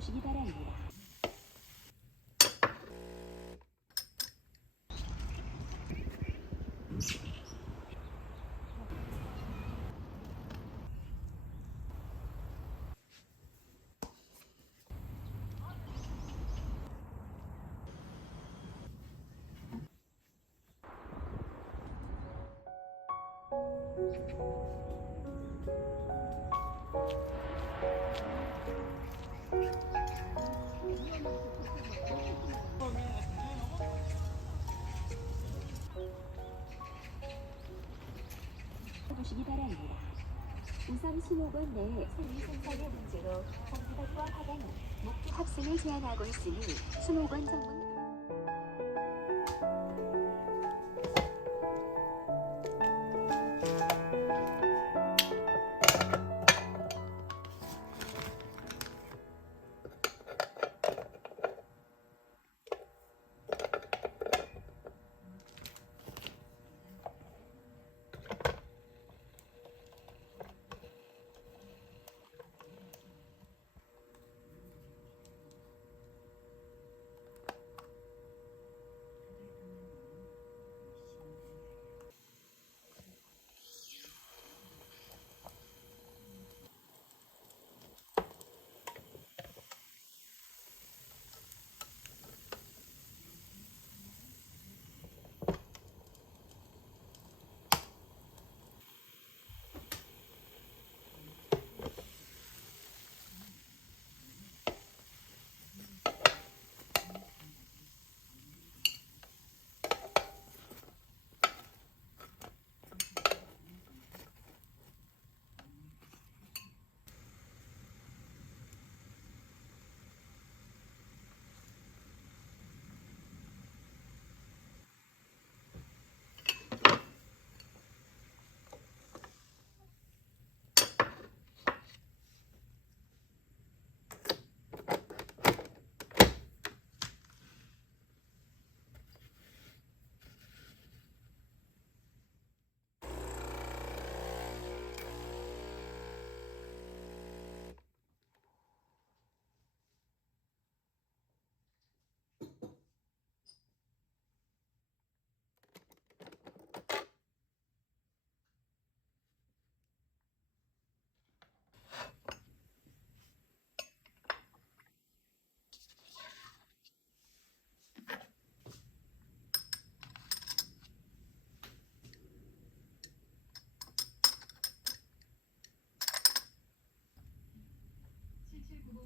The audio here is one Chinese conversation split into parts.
是意大利语。 보시기 바랍니다. 우선 15분 내 생리 생산의 문제로 공부 밖과 하단은 학생을 제한하고 있으니 15분 전문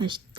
Echt.